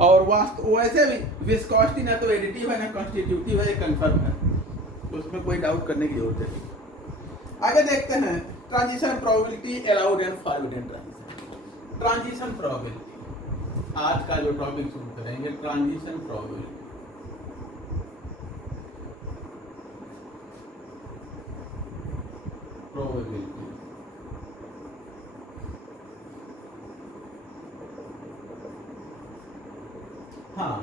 और वास्तव वैसे भी विस्कोसिटी ना तो एडिटिव है ना कॉन्स्टिट्यूटिव है, ये कंफर्म है, तो उसमें कोई डाउट करने की जरूरत नहीं। आगे देखते हैं transition probability allowed and forbidden transition. Transition probability आज का जो टॉपिक शुरू करेंगे, ट्रांजिशन प्रोबेबिलिटी। प्रोबेबिलिटी हाँ,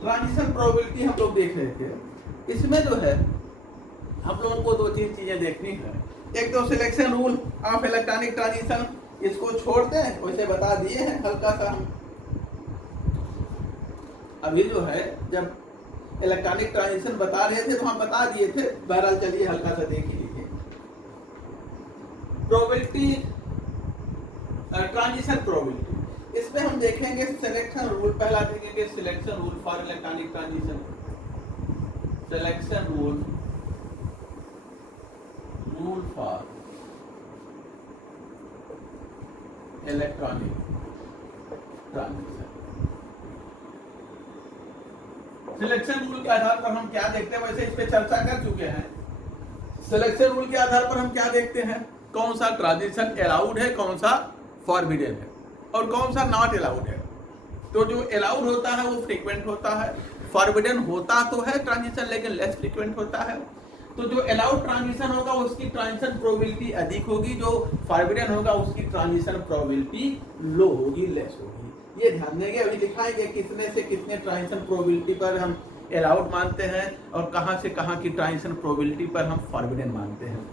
ट्रांजिशन प्रोबेबिलिटी हम लोग देख रहे थे। इसमें जो है हम लोगों को दो तीन चीजें देखनी है। एक तो selection rule of electronic transition, इसको छोड़ दें, वैसे बता दिए हैं हल्का सा हम। अभी जो है जब इलेक्ट्रॉनिक ट्रांजिशन बता रहे थे तो हम बता दिए थे, बहरहाल चलिए हल्का सा देख ही लीजिए। प्रोबेबिलिटी, ट्रांजिशन प्रोबेबिलिटी, इसमें हम देखेंगे सिलेक्शन रूल। पहला देखेंगे selection rule for electronic transition. Selection rule for electronic transition. Selection rule के आधार पर हम क्या देखते हैं, वैसे इस पे चर्चा कर चुके हैं। सिलेक्शन रूल के आधार पर हम क्या देखते हैं, कौन सा ट्रांजिशन अलाउड है, कौन सा फॉरबिडन है और कौन सा नॉट अलाउड है। तो जो अलाउड होता है वो फ्रीक्वेंट होता है, फॉरबिडन होता तो है ट्रांजिशन लेकिन लेस फ्रीक्वेंट होता है। तो जो अलाउड ट्रांजिशन होगा उसकी ट्रांजिशन प्रोबेबिलिटी अधिक होगी, जो फॉरबिडन होगा उसकी ट्रांजिशन प्रोबेबिलिटी लो होगी, लेस होगी। ये ध्यान देंगे। अभी दिखाएंगे कितने से कितने ट्रांजिशन प्रोबेबिलिटी पर हम अलाउड मानते हैं और कहां से कहां की ट्रांजिशन प्रोबेबिलिटी पर हम फॉरबिडन मानते हैं।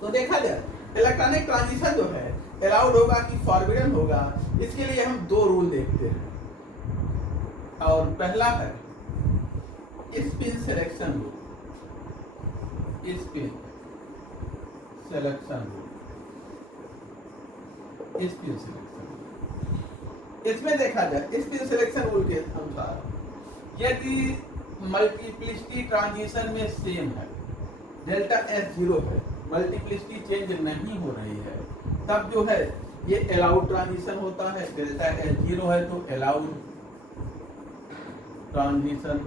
तो देखा जाए इलेक्ट्रॉनिक ट्रांजिशन जो है अलाउड होगा कि फॉरबिडन होगा, इसके लिए हम दो रूल देखते हैं। और पहला है spin selection rule. Spin selection rule, spin selection rule. इसमें देखा जाए स्पिन सिलेक्शन रूल के अनुसार यदि मल्टीप्लिसिटी ट्रांजिशन में सेम है, डेल्टा एस जीरो है, मल्टीप्लिसिटी चेंज नहीं हो रही है, तब जो है ये अलाउड ट्रांजिशन होता है। डेल्टा एस जीरो है तो अलाउड ट्रांजिशन।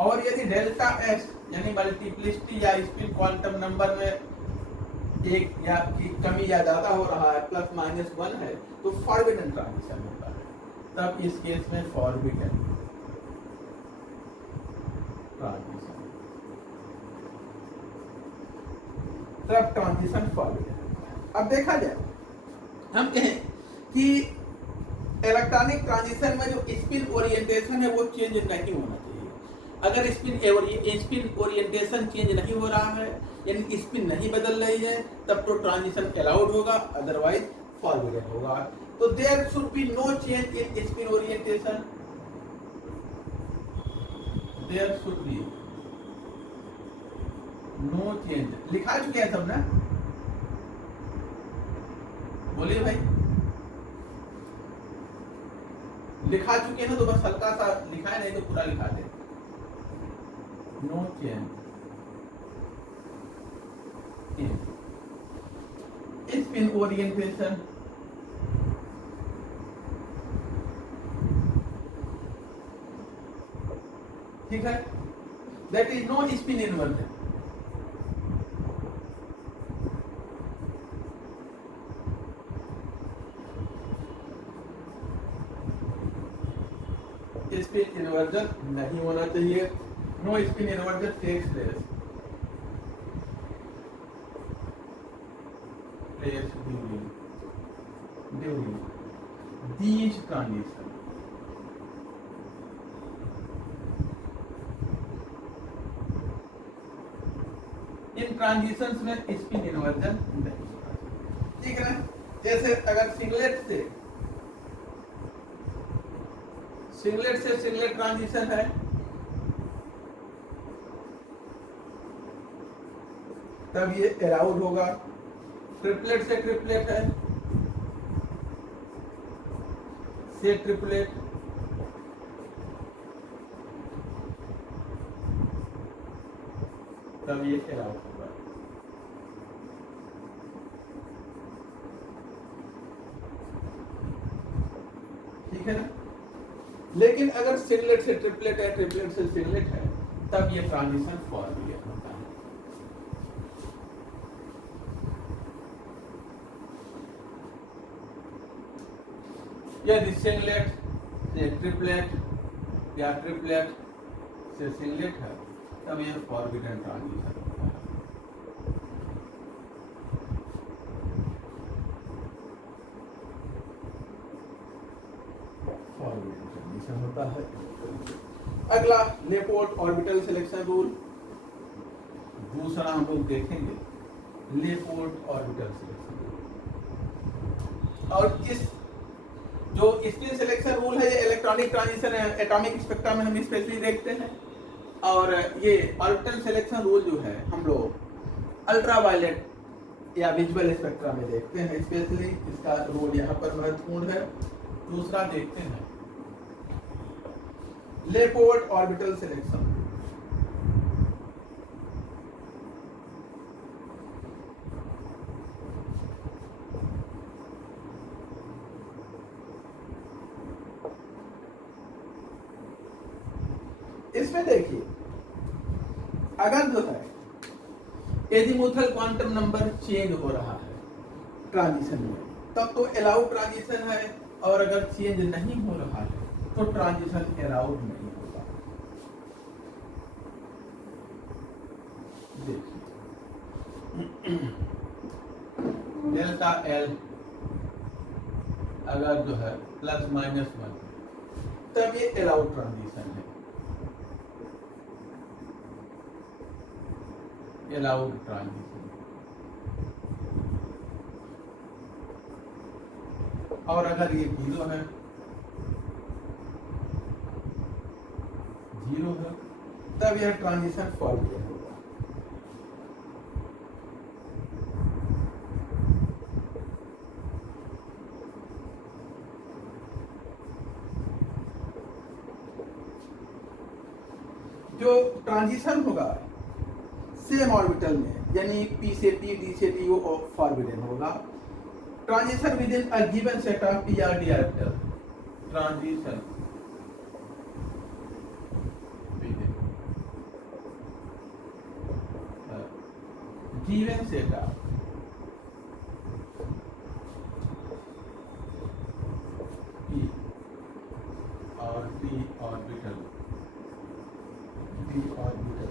और यदि डेल्टा एस यानी मल्टीप्लिसिटी या स्पिन क्वांटम नंबर में एक या की कमी या ज्यादा हो रहा है, प्लस माइनस वन है, तो फॉरबिडन ट्रांजिशन होता है। तब इस केस में फॉरबिडन ट्रांजिशन, तब ट्रांजिशन फॉरबिडन। अब देखा जाए हम कहें कि इलेक्ट्रॉनिक ट्रांजिशन में जो स्पिन ओरिएंटेशन है वो चेंज नहीं होना चाहिए। अगर स्पिन ओरिएंटेशन चेंज नहीं हो रहा है, यानी स्पिन नहीं बदल रही है, तब तो ट्रांजिशन अलाउड होगा, अदरवाइज फॉरबिडन होगा। तो there should be no change in spin orientation. There should be no change. लिखा चुके हैं सब ना, बोलिए भाई। लिखा चुके हैं तो बस हल्का सा लिखा है, नहीं तो पूरा लिखा दे। No change in spin orientation ठीक है, that is no spin inversion. Spin inversion नहीं होना चाहिए। No spin inversion takes place during these conditions। इन ट्रांजिशंस में स्पिन इन्वर्जन नहीं होगा, ठीक है ना। जैसे अगर सिंगलेट से सिंगलेट ट्रांजिशन है, तब ये अलाउड होगा। ट्रिपलेट से ट्रिपलेट है, से ट्रिपलेट, तब ये अलाउड होगा। ठीक है ना। लेकिन अगर सिंगलेट से ट्रिपलेट है, ट्रिपलेट से सिंगलेट है, तब ये ट्रांजिशन फॉरवर्ड होता है। यदि सिंगलेट से ट्रिपलेट या ट्रिपलेट से सिंगलेट है, तब यह फॉरबिडन ट्रांजिशन होता है। फॉरबिडन ट्रांजिशन होता है। अगला लेपोर्ट ऑर्बिटल सिलेक्शन रूल, दूसरा हम लोग देखेंगे लेपोर्ट ऑर्बिटल सिलेक्शन रूल। और इस जो स्पिन सिलेक्शन रूल है, ये इलेक्ट्रॉनिक ट्रांजिशन एटॉमिक स्पेक्ट्रम में हम स्पेशली देखते हैं। और ये ऑर्बिटल सिलेक्शन रूल जो है हम लोग अल्ट्रावायलेट या विजुअल स्पेक्ट्रम में देखते हैं स्पेशली। इसका रोल यहाँ पर महत्वपूर्ण है। दूसरा देखते हैं लेपोर्ट ऑर्बिटल सिलेक्शन। इसमें देखिए, अगर जो है एजीमुथल क्वांटम नंबर चेंज हो रहा है ट्रांजिशन में, तब तो अलाउड ट्रांजिशन है। और अगर चेंज नहीं हो रहा है तो ट्रांजिशन अलाउड नहीं होगा। देखिए डेल्टा एल अगर जो है ±1, तब ये अलाउड ट्रांजिशन है, अलाउड ट्रांजिशन। और अगर ये 0 है, 0 है, तब यह ट्रांजिशन फॉरवर्ड होगा। जो ट्रांजिशन होगा सेम ऑर्बिटल में, यानी p से p, d से d, वो फॉरबिडन होगा। Transition within a given set of p or d orbital, transition within given set of p और d orbital, d orbital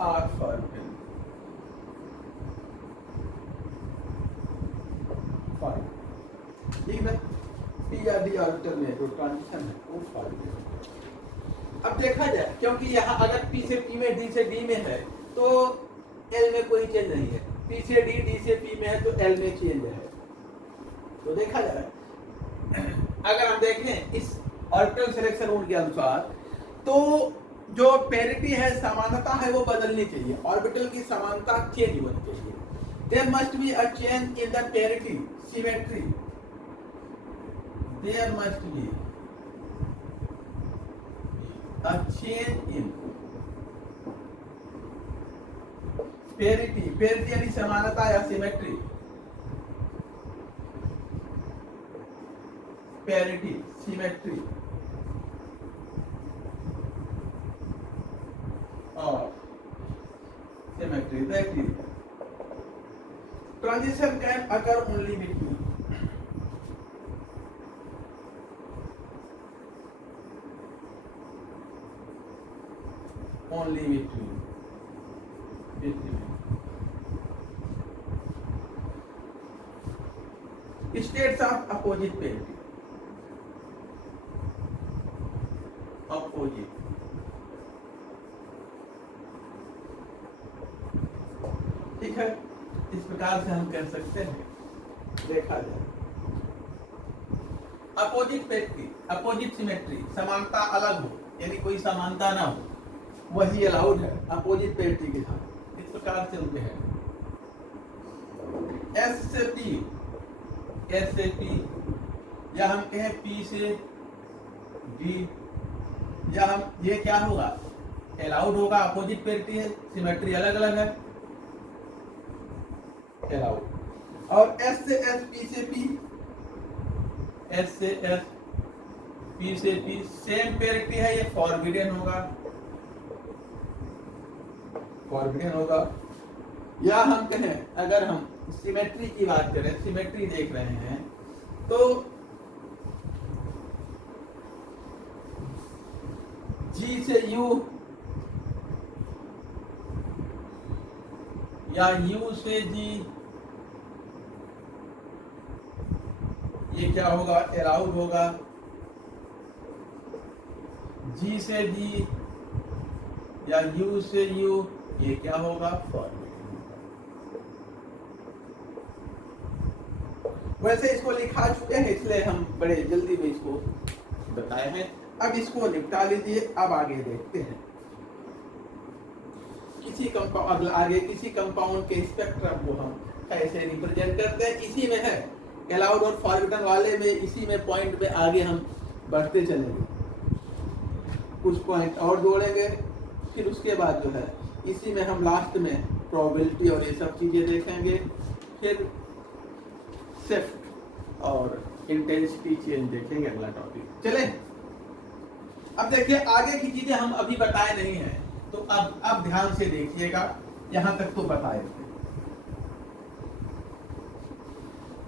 are forbidden. ठीक है, p या d ऑर्बिटल में जो transition है वो फॉरबिडन। अब देखा जाए, क्योंकि यहाँ अगर p से p में, d से d में है, तो l में कोई चेंज नहीं है। p से d, d से p में है, तो l में चेंज है। तो देखा जाए, अगर हम देखें इस ऑर्बिटल सिलेक्शन रूल के अनुसार, तो जो पेरिटी है, समानता है, वो बदलनी चाहिए। ऑर्बिटल की समानता चेंज होनी चाहिए। There must be a change in the parity symmetry. There must be a change in parity, parity यानी समानता या सिमेट्री, पेरिटी सिमेट्री और symmetry, that is transition can occur only between states of opposite parity, opposite। ठीक है, इस प्रकार से हम कह सकते हैं। देखा जाए अपोजिट पेरिटी, अपोजिट सिमेट्री, समानता अलग हो, यानी कोई समानता ना हो, वही अलाउड है अपोजिट पेरिटी के साथ। इस प्रकार से उनके हैं S से P, S से P, या हम कहें P से D, या हम ये क्या होगा, अलाउड होगा। अपोजिट पेरिटी है, सिमेट्री अलग अलग है, अलाउड। और S से S, P से P, एस से एस, पी से पी, सेम पेरिटी है, ये फॉरबिडन होगा, फॉरबिडन होगा। या हम कहें, अगर हम सिमेट्री की बात करें, सिमेट्री देख रहे हैं, तो G से U या U से G, ये क्या होगा, अलाउड होगा। G से G या U से U, ये क्या होगा, फॉरबिडन होगा। वैसे इसको लिखा चुके हैं, इसलिए हम बड़े जल्दी में इसको बताए हैं। अब इसको निपटा लीजिए। अब आगे देखते हैं आगे किसी कंपाउंड के स्पेक्ट्रम को हम कैसे रिप्रेजेंट करते हैं। इसी में है अलाउड और फॉरबिडन वाले में, इसी में पॉइंट पे आगे हम बढ़ते चलेंगे, कुछ पॉइंट और जोड़ेंगे, फिर उसके बाद जो है इसी में हम लास्ट में प्रोबेबिलिटी और ये सब चीजें देखेंगे, फिर शिफ्ट और इंटेंसिटी चेंज देखेंगे, अगला टॉपिक। चले, अब देखिए आगे की चीजें हम अभी बताए नहीं हैं, तो अब ध्यान से देखिएगा, यहां तक तो बताए थे।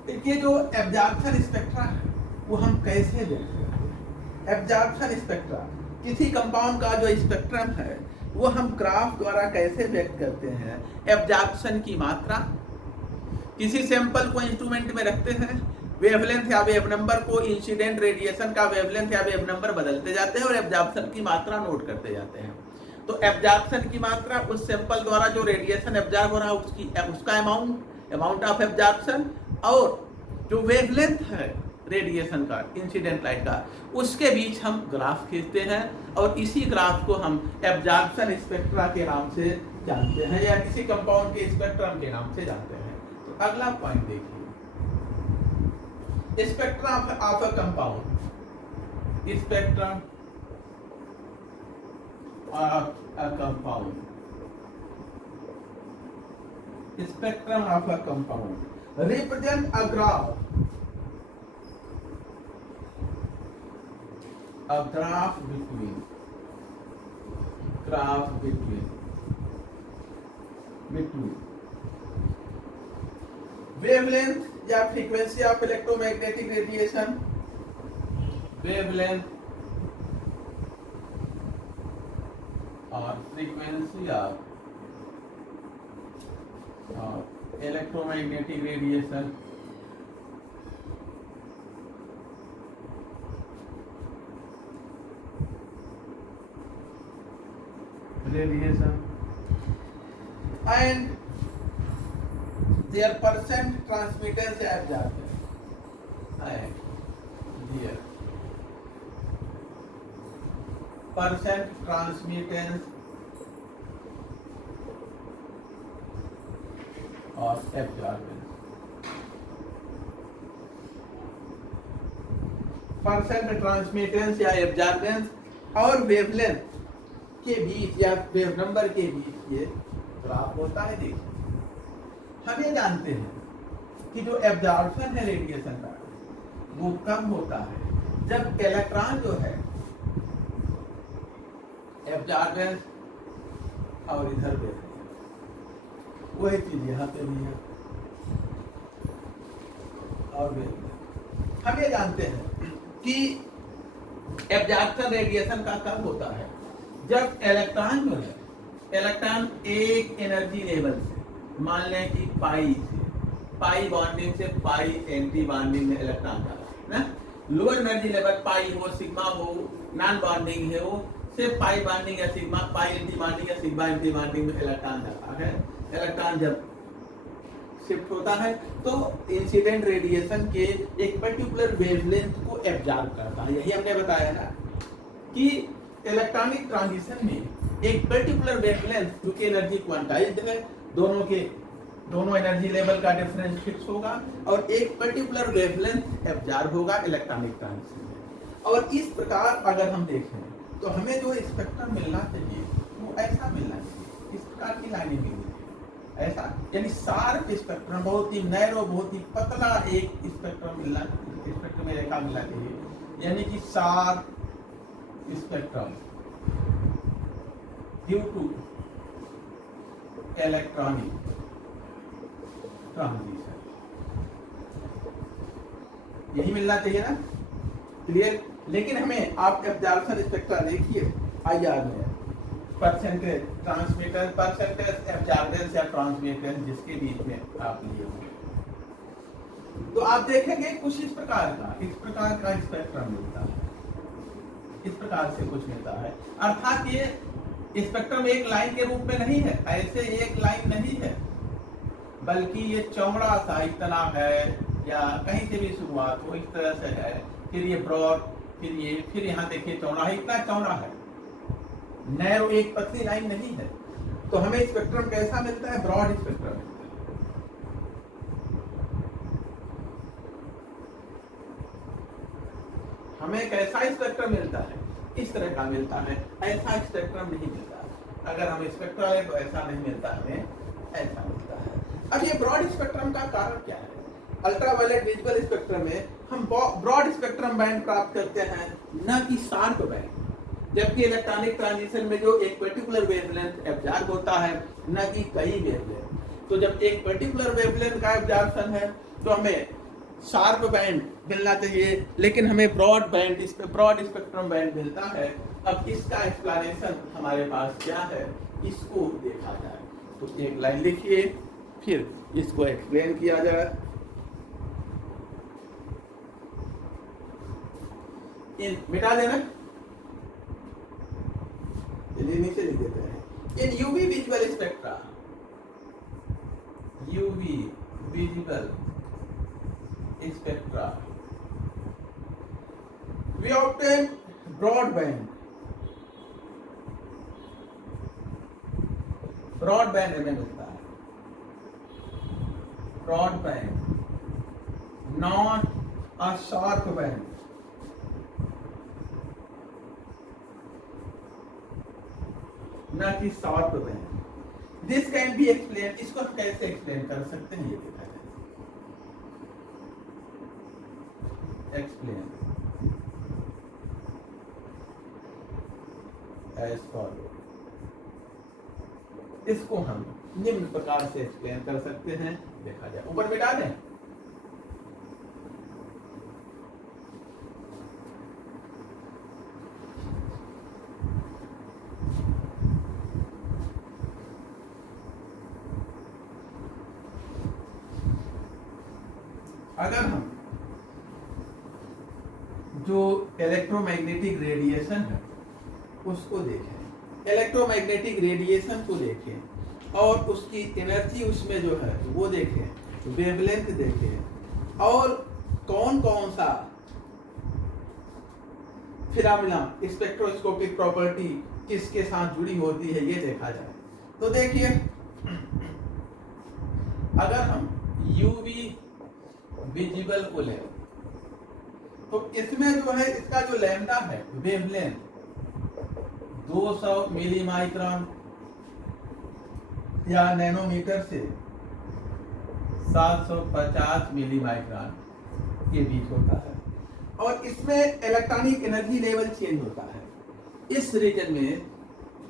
देखिए जो एब्जॉर्प्शन स्पेक्ट्रा है वो हम कैसे देखते हैं। एब्जॉर्प्शन स्पेक्ट्रा, किसी कंपाउंड का जो स्पेक्ट्रम है वो हम ग्राफ द्वारा कैसे व्यक्त करते हैं। एब्जॉर्प्शन की मात्रा, किसी सैंपल को इंस्ट्रूमेंट में रखते हैं, वेवलेंथ या वेव नंबर को, इंसिडेंट रेडिएशन का वेवलेंथ या वेव नंबर बदलते जाते हैं और एब्जॉर्प्शन की मात्रा नोट करते जाते हैं। तो एब्जॉर्प्शन की मात्रा, उस सैंपल द्वारा जो रेडिएशन एब्जॉर्ब हो रहा है उसका अमाउंट ऑफ एब्जॉर्प्शन, और जो वेवलेंथ है रेडिएशन का, इंसिडेंट लाइट का, उसके बीच हम ग्राफ खींचते हैं और इसी ग्राफ को हम एब्जॉर्प्शन स्पेक्ट्रा के नाम से जानते हैं या किसी कंपाउंड के स्पेक्ट्रम के नाम से जानते हैं। तो अगला पॉइंट देखिए, spectrum of a compound, spectrum of a compound, spectrum of a compound represent a graph between wavelength या frequency of electromagnetic radiation, wavelength और frequency of electromagnetic radiation, and their percent transmittance या absorption, and their percent transmittance और absorbance, percent transmittance या absorbance और wavelength के बीच या wave number के बीच ये ग्राफ होता है। देखिए हम ये जानते हैं कि जो एब्जॉर्प्शन है रेडिएशन का वो कब होता है, जब इलेक्ट्रॉन जो है एब्जॉर्बेंस और इधर वेवलेंथ, वही चीज यहाँ पे भी है, और वेवलेंथ। हम ये जानते हैं कि एब्जॉर्प्शन रेडिएशन का कब होता है, जब इलेक्ट्रॉन जो है, इलेक्ट्रॉन एक एनर्जी लेवल से, मान लें कि पाई बॉन्डिंग से पाई एंटी बॉन्डिंग में इलेक्ट्रॉन जा रहा है ना, लोअर एनर्जी लेवल पाई हो, सिग्मा हो, नॉन बॉन्डिंग है वो, सिर्फ पाई बॉन्डिंग या सिग्मा, पाई एंटी बॉन्डिंग या सिग्मा एंटी बॉन्डिंग में इलेक्ट्रॉन जाता है। इलेक्ट्रॉन जब शिफ्ट होता है तो इंसिडेंट रेडिएशन के एक पर्टिकुलर वेवलेंथ को एब्जॉर्ब करता है। यही हमने बताया ना कि इलेक्ट्रॉनिक ट्रांजिशन में एक पर्टिकुलर वेवलेंथ, क्योंकि एनर्जी क्वांटाइज्ड है, दोनों एनर्जी लेवल का डिफरेंस फिक्स होगा और एक पर्टिकुलर वेवलेंथ एब्जॉर्ब होगा इलेक्ट्रॉनिक ट्रांजिशन में। और इस प्रकार अगर हम देखें तो हमें जो स्पेक्ट्रम मिलना चाहिए वो ऐसा मिलना चाहिए, इस प्रकार की लाइनें मिलनी चाहिए, ऐसा, यानी शार्प स्पेक्ट्रम, बहुत ही नैरो, बहुत ही पतला एक स्पेक्ट्रम मिलना, स्पेक्ट्रम में रेखा मिलना चाहिए, यानी कि sharp spectrum due to electronic transition, यही मिलना चाहिए ना, क्लियर। लेकिन हमें आप एब्जॉर्प्शन स्पेक्ट्रा देखिए आईआर में, परसेंटेज ट्रांसमिटर, परसेंटेज एब्जॉर्बेंस या ट्रांसमिटेंस, जिसके बीच में आप लिए हो, तो आप देखेंगे कुछ इस प्रकार का स्पेक्ट्रम मिलता है, इस प्रकार से कुछ मिलता है। अर्थात ये स्पेक्ट्रम एक लाइन के रूप में नहीं है, ऐसे एक लाइन नहीं है, बल्कि ये चौड़ा सा इतना है, या कहीं से भी शुरुआत हो इस तरह से है, फिर ये ब्रॉड, फिर यहाँ देखिए चौड़ा है, इतना चौड़ा है, नैरो एक पतली लाइन नहीं है। तो हमें स्पेक्ट्रम कैसा मिलता है? Broad spectrum. हमें कैसा स्पेक्ट्रम मिलता है? इस तरह का मिलता है, ऐसा स्पेक्ट्रम नहीं मिलता। अगर हम स्पेक्ट्रा है तो ऐसा नहीं मिलता, हमें ऐसा मिलता है। अब ये ब्रॉड स्पेक्ट्रम का कारण क्या है? अल्ट्रावायलेट विजुअल स्पेक्ट्रम में हम ब्रॉड स्पेक्ट्रम बैंड प्राप्त करते हैं, न कि शार्प बैंड। जबकि इलेक्ट्रॉनिक ट्रांजिशन में जो एक पर्टिकुलर वेवलेंथ एब्जॉर्ब होता है, न कि कई वेवलेंथ। तो जब एक पर्टिकुलर वेवलेंथ का एब्जॉर्प्शन है तो हमें शार्प बैंड मिलना चाहिए, लेकिन हमें ब्रॉड स्पेक्ट्रम बैंड मिलता है। अब इसका एक्सप्लेनेशन हमारे पास क्या है, इसको देखा जाए। तो एक लाइन लिखिए, फिर इसको एक्सप्लेन किया जाए। मिटा देना, नीचे लिख देते हैं। In UV visual spectra, UV visual spectra, we obtain broadband हमें मिलता है, broadband, not a sharp band। ना कि sharp band. This can be explain, इसको हम कैसे एक्सप्लेन कर सकते हैं, ये देखा जाए। एक्सप्लेन एज फॉलो, इसको हम निम्न प्रकार से एक्सप्लेन कर सकते हैं, देखा जाए। ऊपर मिटा दें। अगर हम जो इलेक्ट्रोमैग्नेटिक रेडिएशन है उसको देखें, इलेक्ट्रोमैग्नेटिक रेडिएशन को देखें और उसकी एनर्जी उसमें जो है वो देखें, वेवलेंथ देखें, और कौन कौन सा फिनोमेना, स्पेक्ट्रोस्कोपिक प्रॉपर्टी किसके साथ जुड़ी होती है, ये देखा जाए। तो देखिए, अगर हम यूवी विजिबल को ले तो इसमें जो है इसका जो लैम्डा है वेवलेंथ 200 मिली माइक्रोन या नैनोमीटर से 750 मिली माइक्रोन के बीच होता है, और इसमें इलेक्ट्रॉनिक एनर्जी लेवल चेंज होता है। इस रीजन में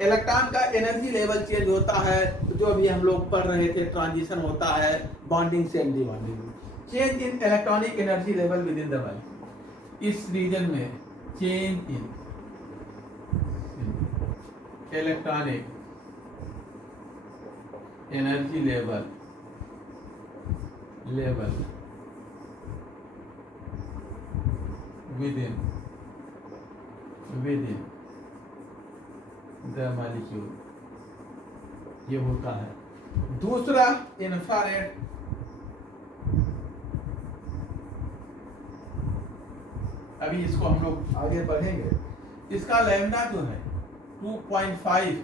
इलेक्ट्रॉन का एनर्जी लेवल चेंज होता है, जो अभी हम लोग पढ़ रहे थे, ट्रांजिशन होता है बॉन्डिंग से anti-bonding. Change in electronic energy level with in the molecule, इस रीजन में change in electronic energy level with in the molecule, ये होता है। दूसरा इंफ्रारेड, अभी इसको हम लोग आगे बढ़ेंगे। इसका लैम्डा जो है 2.5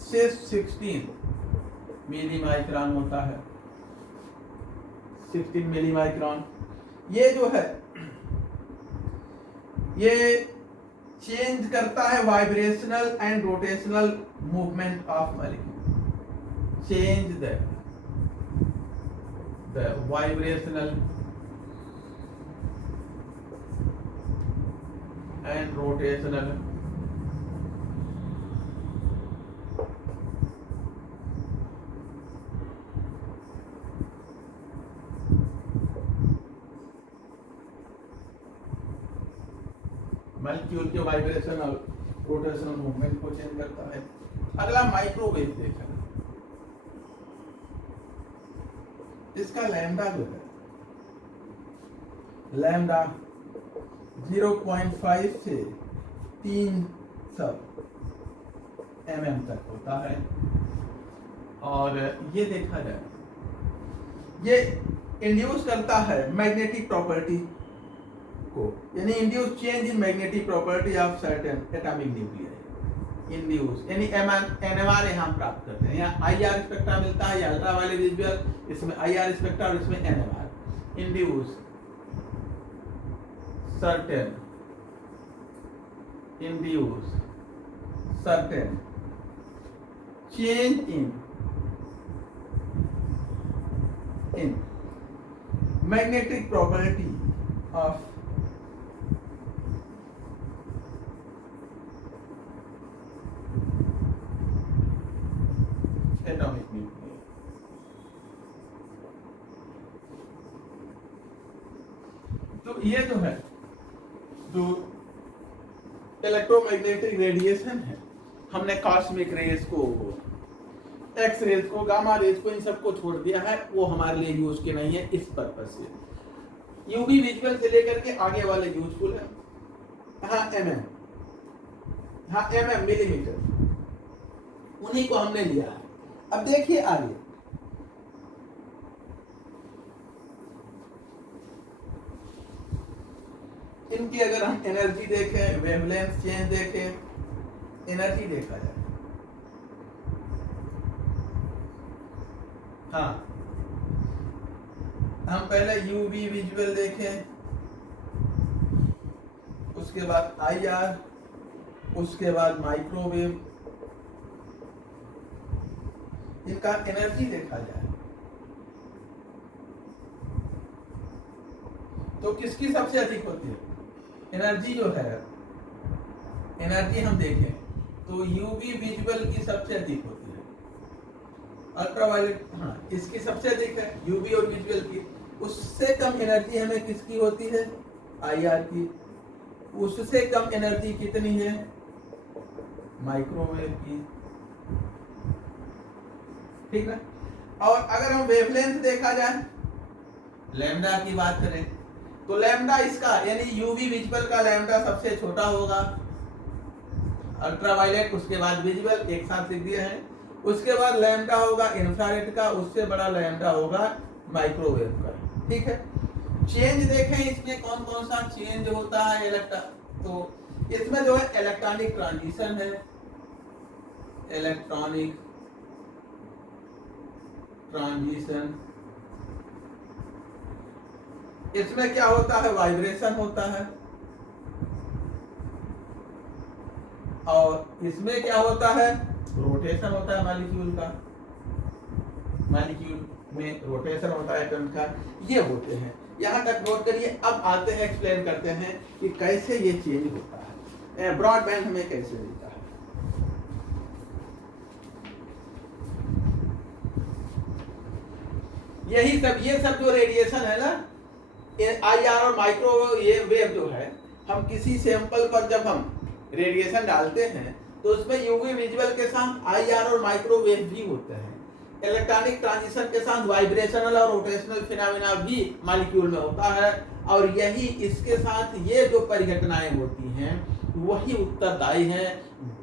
से 16 मिली माइक्रोन होता है, 16 मिली माइक्रोन। ये जो है ये चेंज करता है vibrational and rotational movement of molecule. change the vibrational and rotational molecule के वाइब्रेशन और रोटेशनल मूवमेंट को चेंज करता है। अगला माइक्रोवेव देखा, इसका लैम्डा जो है, लैम्डा 0.5 से 300 mm तक होता है। और ये देखा जाए, ये इंड्यूस करता है मैग्नेटिक प्रॉपर्टी को, यानी induce change in magnetic property of certain atomic nuclear. Induce यानी एनएमआर यहाँ प्राप्त करते हैं। यहाँ आईआर स्पेक्ट्रा मिलता है, या अल्ट्रावायलेट विजुअल, इसमें आईआर स्पेक्ट्रा और इसमें NMR. Induce certain change in magnetic property of atomic nuclei। तो ये जो है, जो इलेक्ट्रोमैग्नेटिक रेडिएशन है, हमने कॉस्मिक रेज को, एक्स रेज को, गामा रेज को, इन सबको छोड़ दिया है, वो हमारे लिए यूज के नहीं है इस पर्पस से। यूवी विजुअल से लेकर के आगे वाले यूजफुल है। हाँ एमएम मिलीमीटर, उन्हीं को हमने लिया है। अब देखिए आगे, इनकी अगर हम एनर्जी देखें, वेवलेंथ चेंज देखें, एनर्जी देखा जाए, हाँ हम पहले यूवी विजुअल देखें, उसके बाद आईआर, उसके बाद माइक्रोवेव, इनका एनर्जी देखा जाए तो किसकी सबसे अधिक होती है एनर्जी? जो है एनर्जी हम देखें तो यूवी विजुअल की सबसे अधिक होती है, अल्ट्रावायलेट हाँ इसकी सबसे अधिक है यूवी और विजुअल की। उससे कम एनर्जी हमें किसकी होती है? आईआर की। उससे कम एनर्जी कितनी है? माइक्रोवेव की, ठीक है। और अगर हम वेवलेंथ देखा जाए, लैम्डा की बात करें तो लैम्डा इसका यानी यूवी विजुअल का लैम्डा सबसे छोटा होगा, अल्ट्रावायलेट उसके बाद विजुअल एक साथ लिख दिए हैं। उसके बाद लैम्डा होगा इंफ्रारेड का, उससे बड़ा लैम्डा होगा माइक्रोवेव का, ठीक है। चेंज देखें इसमें कौन कौन सा चेंज होता है तो इसमें जो है इलेक्ट्रॉनिक ट्रांजिशन है, इलेक्ट्रॉनिक ट्रांजिशन। इसमें क्या होता है? वाइब्रेशन होता है। और इसमें क्या होता है? रोटेशन होता है मॉलिक्यूल का, मॉलिक्यूल में रोटेशन होता है एटम का। ये होते हैं, यहाँ तक नोट करिए। अब आते हैं एक्सप्लेन करते हैं कि कैसे ये चेंज होता है, ब्रॉडबैंड हमें कैसे मिलता है। यही सब ये सब जो रेडिएशन है ना, आईआर और माइक्रोवेव ये वेव जो है, हम किसी सैंपल पर जब हम रेडिएशन डालते हैं तो उसमें यूवी विजुअल के साथ आईआर और माइक्रोवेव भी होते हैं। इलेक्ट्रॉनिक ट्रांजिशन के साथ वाइब्रेशनल और रोटेशनल फिनोमेना भी मॉलिक्यूल में होता है। और यही इसके साथ ये जो परिघटनाएं होती हैं वही उत्तरदायी हैं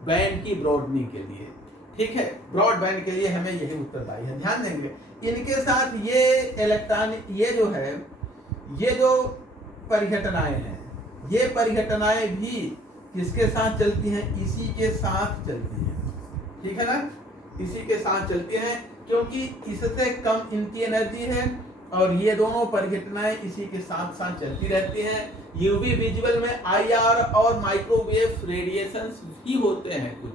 बैंड की ब्रॉडनिंग के लिए, ठीक है। ब्रॉड बैंड के लिए हमें यही उत्तरदायी है, ध्यान देंगे। इनके साथ ये इलेक्ट्रॉनिक ये जो है, ये जो परिघटनाएं हैं, ये परिघटनाएं भी किसके साथ चलती हैं? इसी के साथ चलती हैं, ठीक है ना, इसी के साथ चलती हैं, क्योंकि इससे कम इनकी एनर्जी है और ये दोनों परिघटनाएं इसी के साथ साथ चलती रहती हैं। यूवी विजुअल में आईआर और माइक्रोवेव रेडिएशंस भी होते हैं कुछ,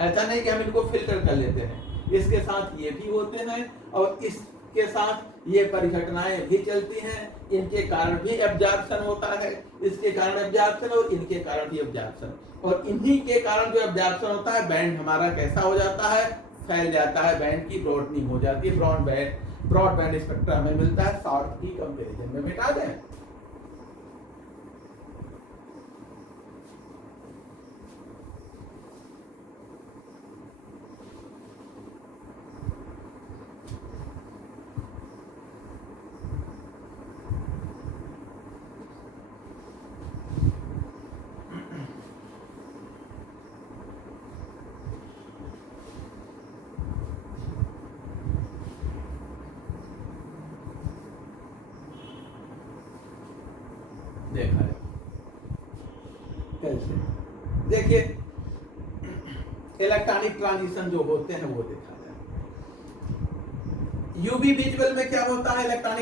ऐसा नहीं कि हम इनको फिल्टर कर लेते हैं। इसके साथ ये भी होते हैं और इसके साथ ये परिघटनाएं भी चलती हैं, इनके कारण भी एब्जॉर्प्शन होता है, इसके कारण एब्जॉर्प्शन और इनके कारण भी एब्जॉर्प्शन, और इन्हीं के कारण जो एब्जॉर्प्शन होता है बैंड हमारा कैसा हो जाता है, फैल जाता है, बैंड की ब्रॉडनिंग हो जाती है, ब्रॉड बैंड स्पेक्ट्रम हमें मिलता है शॉर्ट की कंपैरिजन में। मिटा दें देखा है कैसे, देखिए इलेक्ट्रॉनिक ट्रांजिशन जो होते हैं वो देखा जाए। यूवी विजुअल में क्या होता है इलेक्ट्रॉनिक